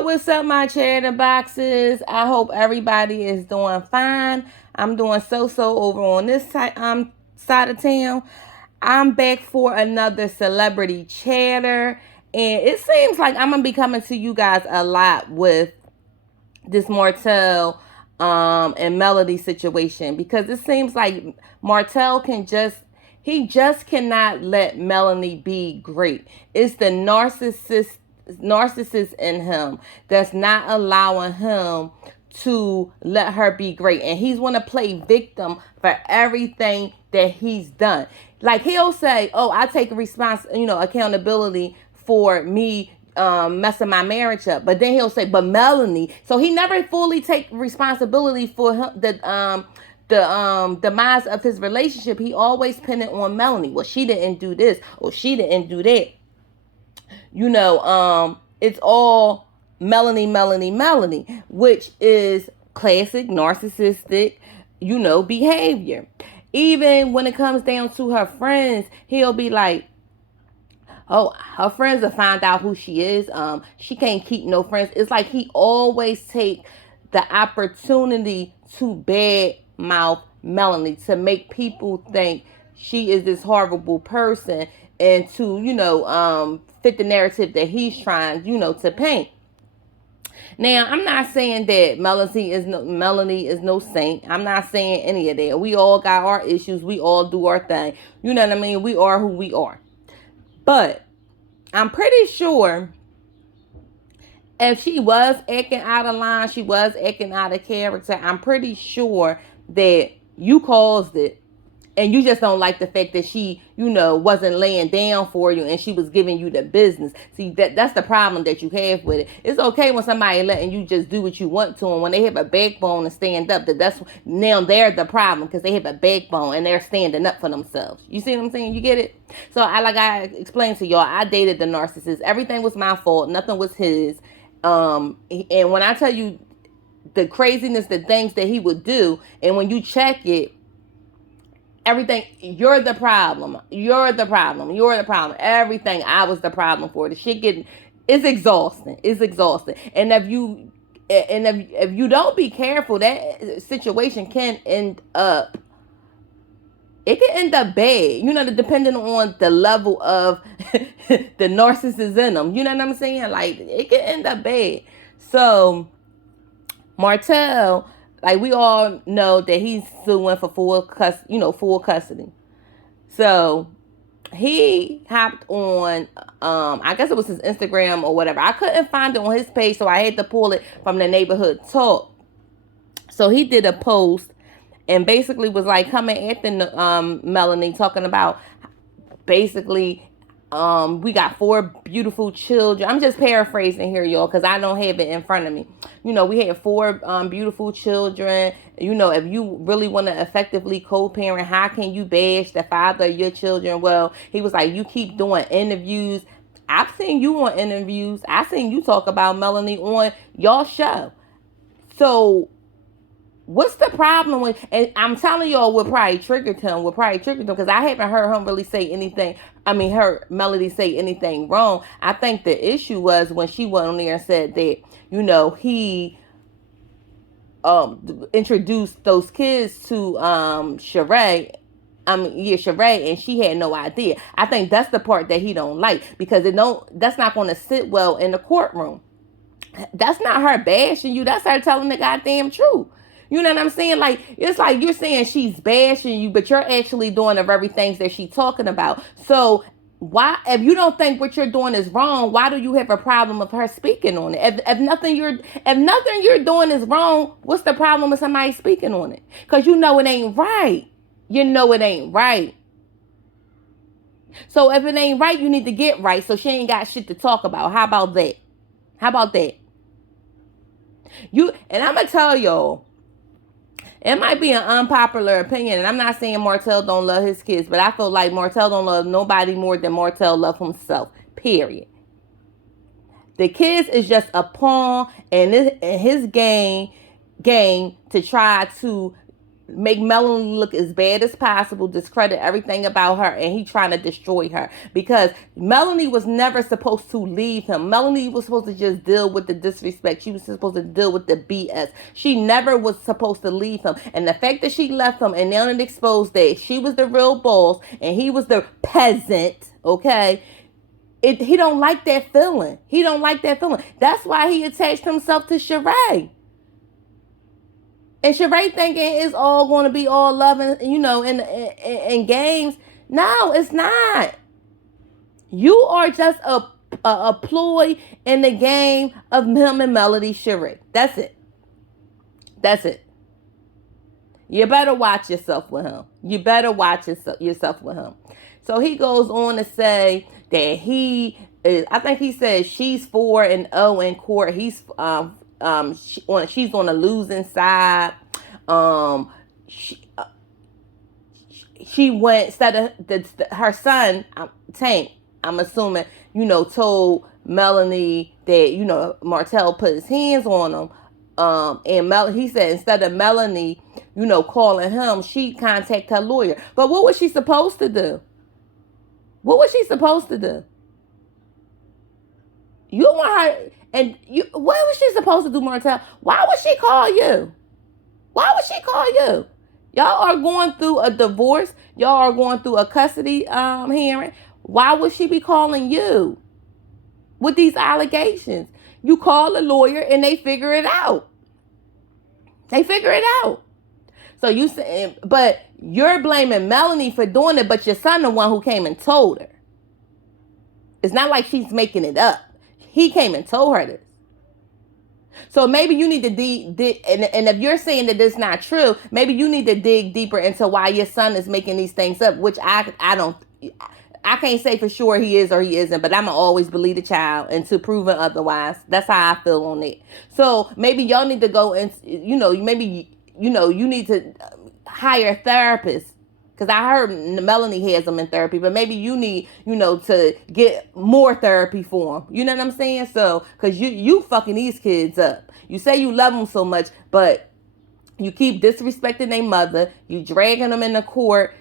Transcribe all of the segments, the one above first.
What's up, my charity boxes? I hope everybody is doing fine. I'm doing so over on this side of town. I'm back for another celebrity chatter, and it seems like I'm gonna be coming to you guys a lot with this Martell and Melody situation, because it seems like Martell can just cannot let Melanie be great. It's the narcissist in him that's not allowing him to let her be great, and he's want to play victim for everything that he's done. Like, he'll say, oh, I take accountability for me messing my marriage up, but then he'll say, but Melanie. So he never fully take responsibility for the demise of his relationship. He always pin it on Melanie. Well, she didn't do this, or she didn't do that. It's all Melanie, which is classic narcissistic, behavior. Even when it comes down to her friends, he'll be like, oh, her friends will find out who she is. She can't keep no friends. It's like he always take the opportunity to bad mouth Melanie, to make people think she is this horrible person, and to fit the narrative that he's trying to paint. Now, I'm not saying that Melanie is no saint. I'm not saying any of that. We all got our issues. We all do our thing. You know what I mean? We are who we are. But I'm pretty sure if she was acting out of line, she was acting out of character, I'm pretty sure that you caused it. And you just don't like the fact that she, wasn't laying down for you and she was giving you the business. See, that's the problem that you have with it. It's okay when somebody letting you just do what you want to, and when they have a backbone and stand up, that's now they're the problem, because they have a backbone and they're standing up for themselves. You see what I'm saying? You get it? So I explained to y'all, I dated the narcissist. Everything was my fault. Nothing was his. And when I tell you the craziness, the things that he would do, and when you check it, everything, you're the problem. Everything, I was the problem for. The shit it's exhausting. And if you don't be careful, that situation can end up, it can end up bad. Depending on the level of the narcissist in them. You know what I'm saying? Like, it can end up bad. So Martell, like, we all know that he's suing for full custody. So he hopped on, I guess it was his Instagram or whatever. I couldn't find it on his page, so I had to pull it from the neighborhood talk. So he did a post and basically was like coming at the Melanie, talking about basically, we got 4 beautiful children. I'm just paraphrasing here, y'all, because I don't have it in front of me. We had 4 beautiful children. If you really want to effectively co-parent, how can you bash the father of your children? Well, he was like, you keep doing interviews. I've seen you on interviews. I've seen you talk about Melanie on y'all show. So what's the problem with, and I'm telling y'all what probably triggered him, because I haven't heard him really say anything. Heard Melody say anything wrong. I think the issue was when she went on there and said that, he introduced those kids to Sheree. Sheree, and she had no idea. I think that's the part that he don't like, because that's not going to sit well in the courtroom. That's not her bashing you. That's her telling the goddamn truth. You know what I'm saying? Like, it's like you're saying she's bashing you, but you're actually doing the very things that she's talking about. So why, if you don't think what you're doing is wrong, why do you have a problem with her speaking on it? If nothing you're doing is wrong, what's the problem with somebody speaking on it? Because it ain't right. It ain't right. So if it ain't right, you need to get right, so she ain't got shit to talk about. How about that? And I'm gonna tell y'all, It might be an unpopular opinion, and I'm not saying Martell don't love his kids, but I feel like Martell don't love nobody more than Martell love himself. Period. The kids is just a pawn in his game to try to make Melanie look as bad as possible, discredit everything about her, and he trying to destroy her. Because Melanie was never supposed to leave him. Melanie was supposed to just deal with the disrespect. She was supposed to deal with the BS. She never was supposed to leave him. And the fact that she left him and now it exposed that she was the real boss and he was the peasant, okay? He don't like that feeling. He don't like that feeling. That's why he attached himself to Sheree. And Sheree thinking it's all going to be all love and, in games. No, it's not. You are just a ploy in the game of him and Melody Sheree. That's it. That's it. You better watch yourself with him. You better watch yourself with him. So he goes on to say that he is, I think he says she's 4-0 in court. She's on the losing side. She went instead of her son Tank. I'm assuming told Melanie that Martell put his hands on him. And he said instead of Melanie, calling him, she contacted her lawyer. But what was she supposed to do? What was she supposed to do? You want her, and what was she supposed to do, Martell? Why would she call you? Why would she call you? Y'all are going through a divorce. Y'all are going through a custody hearing. Why would she be calling you with these allegations? You call a lawyer and they figure it out. They figure it out. So you say, but you're blaming Melanie for doing it, but your son the one who came and told her. It's not like she's making it up. He came and told her this. So maybe you need to dig, and if you're saying that this is not true, maybe you need to dig deeper into why your son is making these things up, which I can't say for sure he is or he isn't, but I'm going to always believe the child until proven otherwise. That's how I feel on it. So maybe y'all need to go and, maybe, you need to hire a therapist. Because I heard Melanie has them in therapy, but maybe you need, to get more therapy for them. You know what I'm saying? So, because you fucking these kids up. You say you love them so much, but you keep disrespecting their mother. You dragging them into court,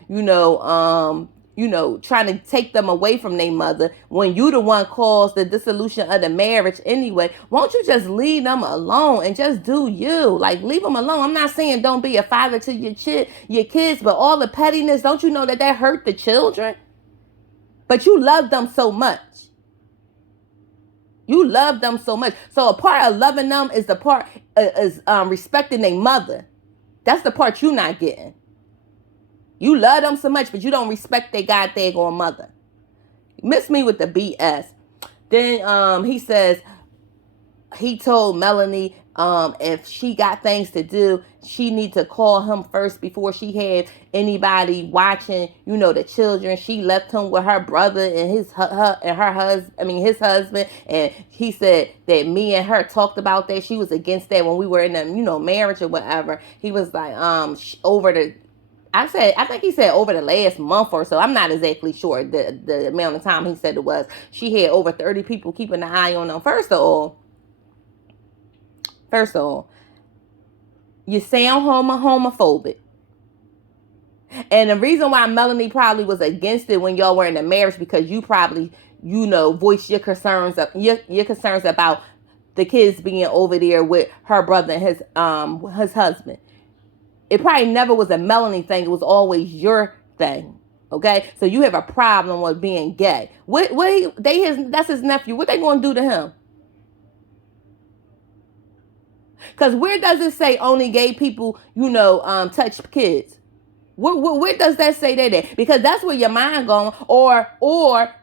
trying to take them away from their mother when you the one caused the dissolution of the marriage anyway. Won't you just leave them alone and just do you? Like, leave them alone. I'm not saying don't be a father to your kids, but all the pettiness, don't you know that hurt the children? But you love them so much. You love them so much. So a part of loving them is the part is respecting their mother. That's the part you're not getting. You love them so much, but you don't respect their goddamn mother. Miss me with the BS. Then he says he told Melanie if she got things to do, she need to call him first before she had anybody watching, the children. She left him with her brother and his husband. And he said that me and her talked about that. She was against that when we were in the, marriage or whatever. He was like, I think he said over the last month or so. I'm not exactly sure the amount of time he said it was. She had over 30 people keeping an eye on them. First of all, you sound homophobic. And the reason why Melanie probably was against it when y'all were in a marriage, because you probably, voiced your concerns about the kids being over there with her brother and his husband. It probably never was a Melanie thing. It was always your thing. Okay? So you have a problem with being gay. That's his nephew. What they going to do to him? Because where does it say only gay people, touch kids? Where does that say that at? Because that's where your mind going. Or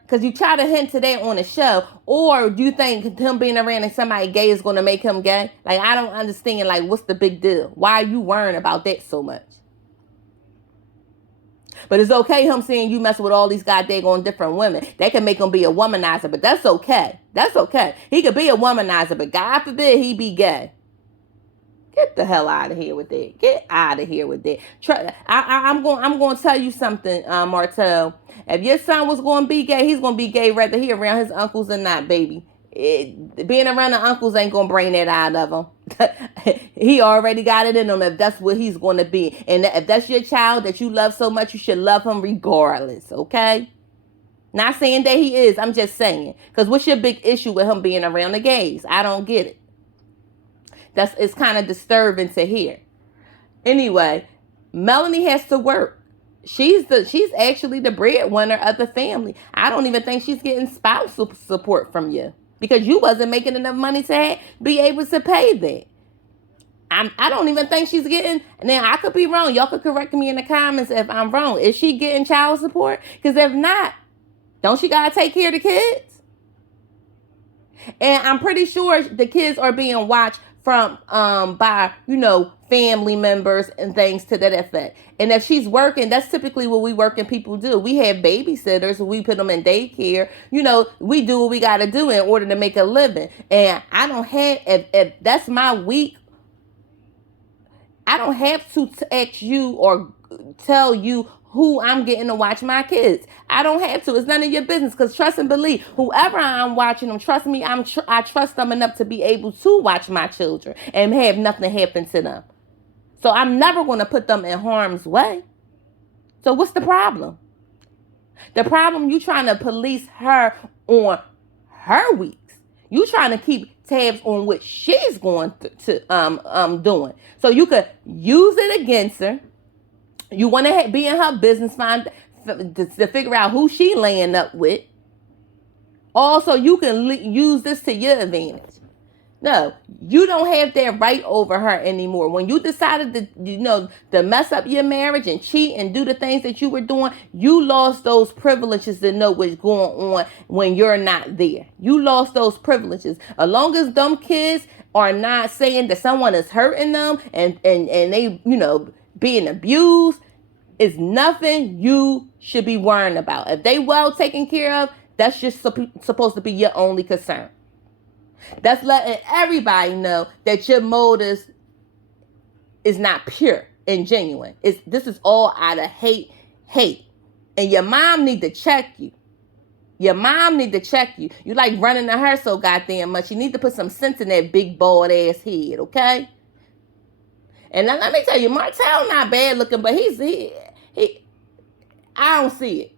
because you try to hint to that on the show. Or do you think him being around somebody gay is going to make him gay? Like, I don't understand. Like, what's the big deal? Why are you worrying about that so much? But it's okay him saying you mess with all these goddamn different women. That can make him be a womanizer, but that's okay. That's okay. He could be a womanizer, but God forbid he be gay. Get the hell out of here with that. Get out of here with that. I'm going to tell you something, Martell. If your son was going to be gay, he's going to be gay whether he around his uncles or not, baby. Being around the uncles ain't going to bring that out of him. He already got it in him if that's what he's going to be. And if that's your child that you love so much, you should love him regardless, okay? Not saying that he is. I'm just saying. Because what's your big issue with him being around the gays? I don't get it. It's kind of disturbing to hear. Anyway, Melanie has to work. She's actually the breadwinner of the family. I don't even think she's getting spousal support from you because you wasn't making enough money to be able to pay that. I don't even think she's getting. Now I could be wrong. Y'all could correct me in the comments if I'm wrong. Is she getting child support? Because if not, don't she gotta take care of the kids? And I'm pretty sure the kids are being watched from by family members and things to that effect. And if she's working, that's typically what we working people do. We have babysitters, we put them in daycare. We do what we got to do in order to make a living. And I don't have if that's my week. I don't have to ask you or tell you who I'm getting to watch my kids. I don't have to. It's none of your business. Because trust and believe, whoever I'm watching them, trust me, I trust them enough to be able to watch my children and have nothing happen to them. So I'm never going to put them in harm's way. So what's the problem? The problem, you trying to police her on her weeks. You trying to keep tabs on what she's going to doing. So you could use it against her. You want to be in her business, to figure out who she laying up with. Also, you can use this to your advantage. No, you don't have that right over her anymore. When you decided to mess up your marriage and cheat and do the things that you were doing, you lost those privileges to know what's going on when you're not there. You lost those privileges. As long as them kids are not saying that someone is hurting them and they, being abused, is nothing you should be worrying about. If they well taken care of, that's just supposed to be your only concern. That's letting everybody know that your motives is not pure and genuine. This is all out of hate. And your mom need to check you. You like running to her so goddamn much. You need to put some sense in that big bald ass head, okay? And let me tell you, Martell not bad looking, but he I don't see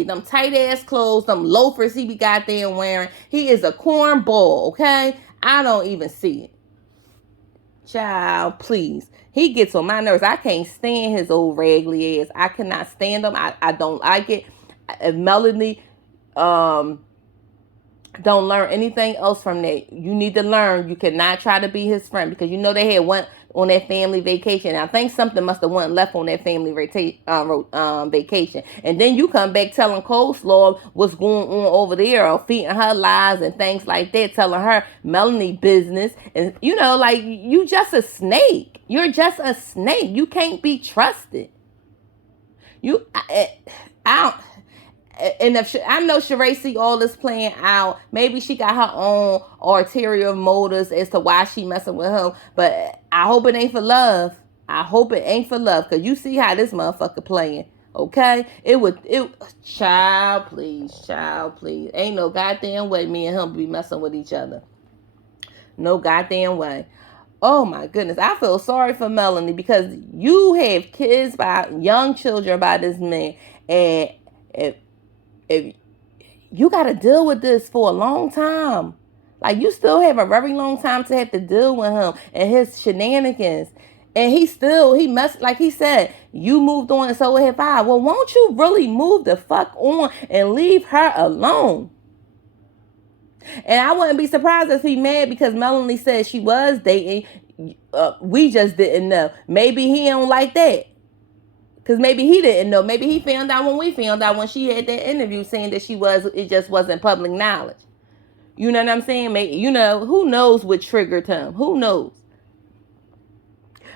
it. Them tight ass clothes, them loafers he be goddamn wearing. He is a cornball, okay? I don't even see it. Child, please. He gets on my nerves. I can't stand his old raggedy ass. I cannot stand him. I don't like it. If Melanie don't learn anything else from that, you need to learn you cannot try to be his friend, because they had one on that family vacation. I think something must have went left on that family vacation. And then you come back telling Coleslaw what's going on over there, or feeding her lies and things like that, telling her Melanie business. And, you just a snake. You're just a snake. You can't be trusted. And if I know Sheree see all this playing out, maybe she got her own ulterior motives as to why she messing with him. But I hope it ain't for love. Because you see how this motherfucker playing. Okay? Child, please. Ain't no goddamn way me and him be messing with each other. No goddamn way. Oh my goodness. I feel sorry for Melanie, because you have kids young children by this man. And if you got to deal with this for a long time. Like, you still have a very long time to have to deal with him and his shenanigans. And he messed, like he said, you moved on and so have I. Well, won't you really move the fuck on and leave her alone? And I wouldn't be surprised if he mad because Melanie said she was dating. We just didn't know. Maybe he don't like that. Because maybe he didn't know. Maybe he found out when we found out, when she had that interview saying that it just wasn't public knowledge. You know what I'm saying? Maybe, who knows what triggered him? Who knows?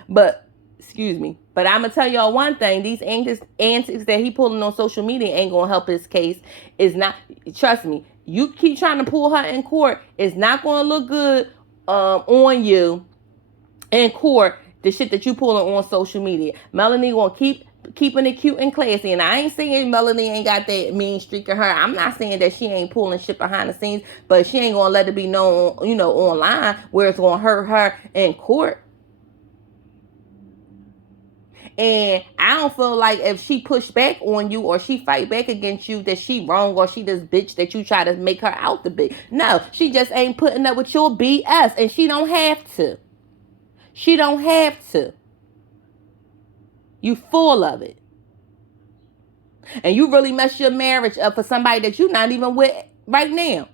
But, excuse me. But I'm going to tell y'all one thing. These antics that he pulling on social media ain't going to help his case. It's not, trust me, you keep trying to pull her in court. It's not going to look good on you. in court the shit that you pulling on social media. Melanie gonna keeping it cute and classy. And I ain't saying Melanie ain't got that mean streak in her. I'm not saying that she ain't pulling shit behind the scenes, but she ain't gonna let it be known, online where it's gonna hurt her in court. And I don't feel like if she push back on you or she fight back against you that she wrong or she this bitch that you try to make her out to be. No, she just ain't putting up with your BS, and she don't have to. She don't have to. You full of it. And you really mess your marriage up for somebody that you're not even with right now.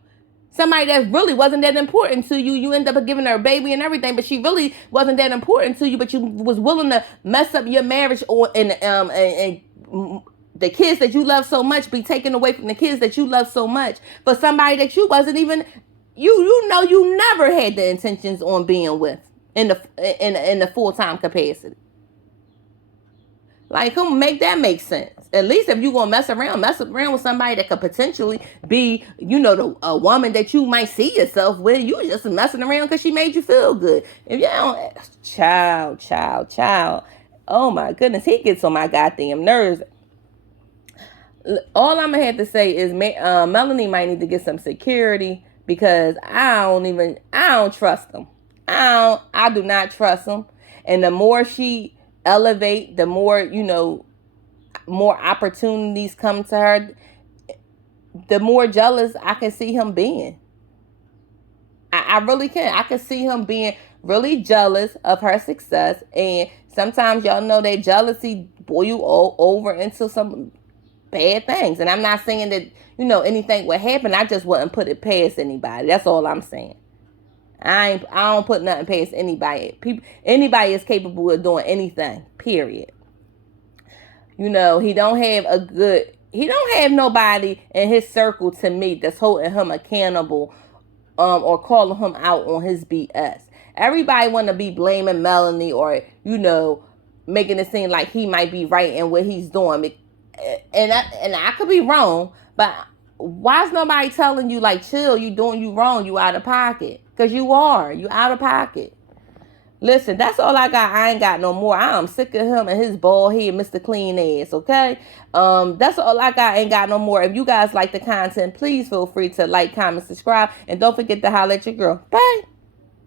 Somebody that really wasn't that important to you. You end up giving her a baby and everything, but she really wasn't that important to you. But you was willing to mess up your marriage, and the kids that you love so much be taken away from the kids that you love so much for somebody that you wasn't even you never had the intentions on being with in the full-time capacity. Like, come make that make sense. At least if you gonna mess around with somebody that could potentially be, a woman that you might see yourself with. You just messing around because she made you feel good. If you don't, child. Oh my goodness, he gets on my goddamn nerves. All I'm gonna have to say is, Melanie might need to get some security because I don't trust them. I do not trust them. And the more she elevate, the more more opportunities come to her, the more jealous I can see him being. I really can. I can see him being really jealous of her success, and sometimes y'all know that jealousy boil you over into some bad things. And I'm not saying that anything would happen. I just wouldn't put it past anybody. That's all I'm saying. I don't put nothing past anybody. Anybody is capable of doing anything. Period. He don't have nobody in his circle to me that's holding him accountable, or calling him out on his BS. Everybody want to be blaming Melanie or making it seem like he might be right in what he's doing, and I could be wrong, but why is nobody telling you, like, chill, you wrong, you out of pocket? Because you out of pocket. Listen, that's all I got. I ain't got no more. I'm sick of him and his bald head, Mr. Clean Ass, okay? That's all I got. Ain't got no more. If you guys like the content, please feel free to like, comment, subscribe, and don't forget to holler at your girl. Bye.